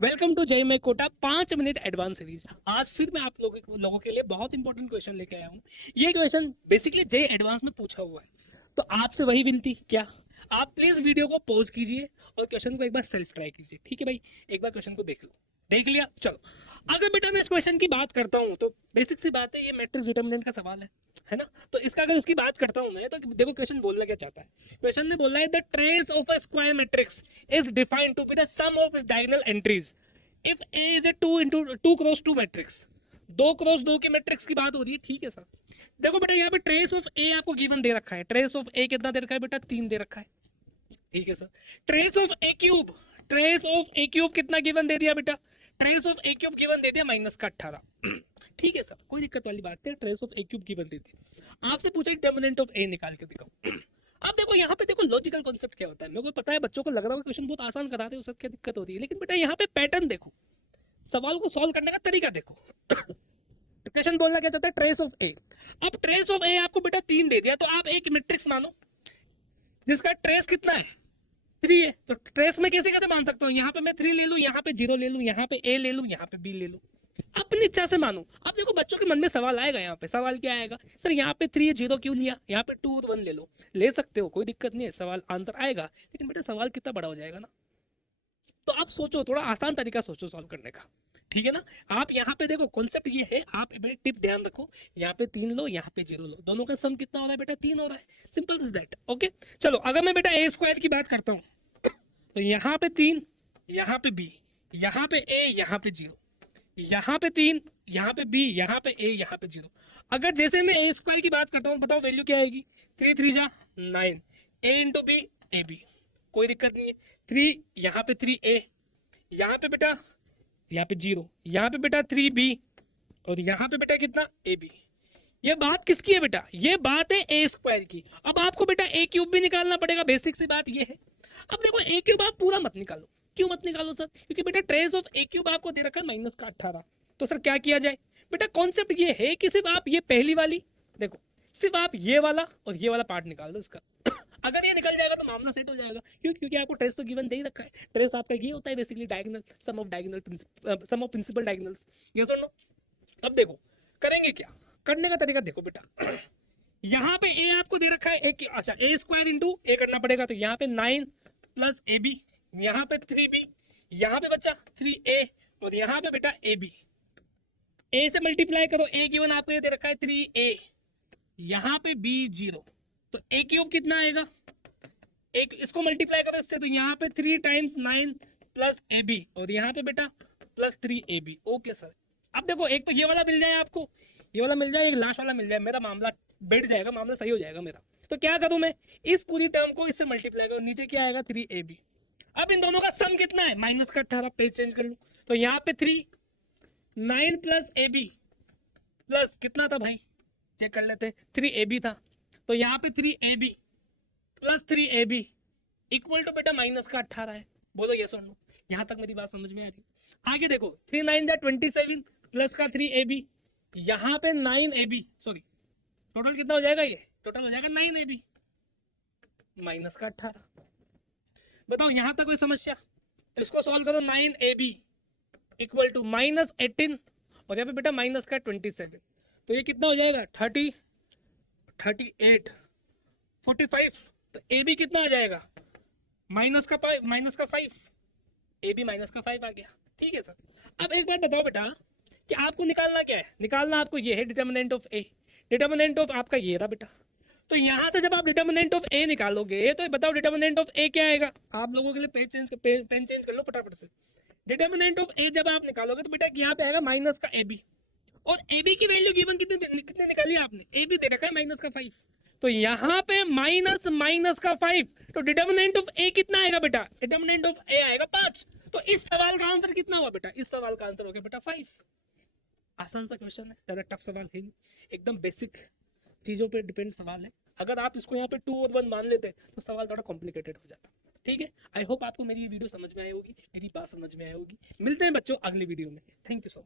Welcome to जय मैं Kota 5 minute advance series. आज फिर मैं आप लोगों के लिए बहुत इंपॉर्टेंट क्वेश्चन लेके आया हूँ। ये क्वेश्चन बेसिकली जय एडवांस में पूछा हुआ है, तो आपसे वही विनती, क्या आप प्लीज वीडियो को पॉज कीजिए और क्वेश्चन को एक बार सेल्फ ट्राई कीजिए। ठीक है भाई, एक बार क्वेश्चन को देख लो। देख लिया, चलो। अगर बेटा मैं इस क्वेश्चन की बात करता हूँ तो बेसिक सी बात है, ये मैट्रिक्स डिटरमिनेंट का सवाल है ना। तो इसका अगर इसकी बात करता हूँ मैं, तो देखो क्वेश्चन बोलना क्या चाहता है। क्वेश्चन ने बोला है the trace of a square matrix is defined to be the sum of diagonal entries if A is a 2 × 2 matrix. 2 × 2 के मैट्रिक्स की बात हो रही है, ठीक है सर। देखो बेटा यहाँ पे ट्रेस ऑफ ए आपको गिवन दे रखा है। ट्रेस ऑफ ए कितना दे रखा है बेटा? 3 दे रखा है, ठीक है sir. Trace of a cube, trace of a cube कितना गिवन दे दिया बेटा? Trace of a cube given दे दिया -18। ठीक है सर, कोई दिक्कत वाली बात है। Trace of a cube given दे दी। आपसे पूछा डिटरमिनेंट ऑफ ए निकाल के दिखाओ। अब देखो यहाँ पे देखो लॉजिकल कॉन्सेप्ट क्या होता है। मेरे को पता है बच्चों को लग रहा है क्वेश्चन बहुत आसान करा रहे हो, सब क्या दिक्कत होती है, लेकिन बेटा यहाँ पे पैटर्न देखो, सवाल को सॉल्व करने का तरीका देखो। क्वेश्चन बोलना क्या चाहता है? ट्रेस ऑफ ए। अब ट्रेस ऑफ ए आपको बेटा 3 दे दिया, तो आप एक मैट्रिक्स मानो जिसका ट्रेस कितना है? 3 है। तो ट्रेस में कैसे कैसे मान सकता हूँ? यहाँ पे मैं 3 ले लूँ, यहाँ पे 0 ले लूँ, यहाँ पे ए ले लूँ, यहाँ पे बी ले लूँ, अपनी इच्छा से मानो। अब देखो बच्चों के मन में सवाल आएगा, यहाँ पे सवाल क्या आएगा? सर यहाँ पे 3 0 क्यों लिया? यहाँ पे 2 और 1 ले लो। ले सकते हो, कोई दिक्कत नहीं है, सवाल आंसर आएगा, लेकिन बेटा सवाल कितना बड़ा हो जाएगा ना। तो आप सोचो, थोड़ा आसान तरीका सोचो सॉल्व करने का, ठीक है ना। आप यहाँ पे देखो कॉन्सेप्ट ये है, आप मेरी टिप ध्यान रखो। यहाँ पे 3 लो, यहाँ पे 0 लो, दोनों का सम कितना हो रहा है बेटा? 3 हो रहा है। Simple is that. ओके, चलो अगर मैं बेटा ए स्क्वायर की बात करता हूँ, तो यहाँ पे 3, यहाँ पे बी, यहाँ पे ए, यहाँ पे 0, यहाँ पे 3, यहाँ पे बी, यहाँ पे ए, यहाँ पे 0। अगर जैसे मैं ए स्क्वायर की बात करता हूँ, बताओ वैल्यू क्या आएगी? 3 3 जा 9, ए इंटू बी, ए बी, कोई दिक्कत नहीं है। 3 यहाँ पे 3 ए, यहाँ पे बेटा, यहाँ पे 0, यहाँ पे बेटा 3 बी, और यहाँ पे बेटा कितना? A B. ये बात किसकी है बेटा? ये बात है ए स्क्वायर की। अब आपको बेटा ए क्यूब भी निकालना पड़ेगा, बेसिक सी बात ये है। अब देखो ए क्यूब आप पूरा मत निकालो। क्यों मत निकालो सर? क्योंकि बेटा ट्रेस ऑफ ए क्यूब आपको दे रखा है -18। तो सर क्या किया जाए बेटा? कॉन्सेप्ट ये है कि सिर्फ आप ये पहली वाली देखो, सिर्फ आप ये वाला और ये वाला पार्ट निकाल दो इसका। अगर ये निकल जाएगा तो मामला सेट हो जाएगा। क्यों? क्योंकि आपको ट्रेस तो गिवन दे ही रखा है। ट्रेस आपका ये होता है basically diagonal, sum of principal diagonals. Yes और नो? अब देखो करेंगे क्या, करने का तरीका देखो बेटा। यहाँ पे ए आपको दे रखा है एक, अच्छा ए स्क्वायर इंटू ए करना पड़ेगा, तो यहाँ पे 9 प्लस ए बी, यहाँ पे 3 बी, यहाँ पे बच्चा 3 ए, और यहाँ पे बेटा ए बी। ए से मल्टीप्लाई करो, ए गिवन आपको ये दे रखा है 3 ए, यहाँ पे बी 0, तो ए क्यूब कितना आएगा? एक इसको मल्टीप्लाई करो इससे, तो यहाँ पे 3 टाइम्स 9 प्लस ए बी, और यहाँ पे beta plus 3 A B. Okay sir. अब देखो एक तो ये वाला मिल जाए आपको, ये वाला मिल जाए, एक लास्ट वाला मिल जाए, मेरा मामला बैठ जाएगा, मामला सही हो जाएगा मेरा। तो क्या करूं मैं? इस पूरी टर्म को इससे मल्टीप्लाई करो, नीचे क्या आएगा? 3 ए बी। अब इन दोनों का सम कितना है? -18। पेज चेंज कर लूं, तो यहाँ पे 3 9 प्लस ए बी प्लस कितना था भाई? चेक कर लेते, 3 ए बी था, तो यहाँ पे 3 A B plus 3 A B equal to beta -18 है। बोलो यस और नो? यहाँ तक मेरी बात समझ में आ रही? आगे देखो, 3 9 27 प्लस का 3 ए बी, यहाँ पे 9 ए बी, सॉरी टोटल कितना हो जाएगा? ये टोटल हो जाएगा 9 ए बी -18। बताओ यहाँ तक कोई समस्या? इसको सॉल्व करो, 9 ए बी इक्वल टू -18, और यहाँ पे बेटा -27, तो ये कितना हो जाएगा? 30 38 45, तो ए बी कितना आ जाएगा? -5, ए बी -5 आ गया। ठीक है सर। अब एक बात बताओ बेटा कि आपको निकालना क्या है? निकालना आपको ये है determinant of A. Determinant of आपका ये रहा बेटा। तो यहां से जब आप डिटरमिनेंट ऑफ ए निकालोगे, तो बताओ डिटरमिनेंट ऑफ ए क्या आएगा? आप लोगों के लिए पेन चेंज कर लो फटाफट से। डिटरमिनेंट ऑफ ए जब आप निकालोगे, तो बेटा यहाँ पे आएगा माइनस का ए बी, और ए बी की वैल्यू गिवन कितनी निकाली आपने? ए बी दे रखा है -5, तो यहाँ पे माइनस का 5, तो डिटरमिनेंट ऑफ ए कितना आएगा बेटा? डिटरमिनेंट ऑफ ए आएगा 5। तो इस सवाल का आंसर कितना हुआ बेटा? इस सवाल का आंसर हो गया बेटा 5। आसान सा क्वेश्चन है, ज्यादा टफ सवाल है नहीं, एकदम बेसिक चीजों पे डिपेंड सवाल है। अगर आप इसको यहाँ पे 2 और 1 मान लेते तो सवाल थोड़ा कॉम्प्लिकेटेड हो जाता। ठीक है, आई होप आपको मेरी ये वीडियो समझ में आई होगी, मेरी बात समझ में आई होगी। मिलते हैं बच्चों अगली वीडियो में। Thank you so much.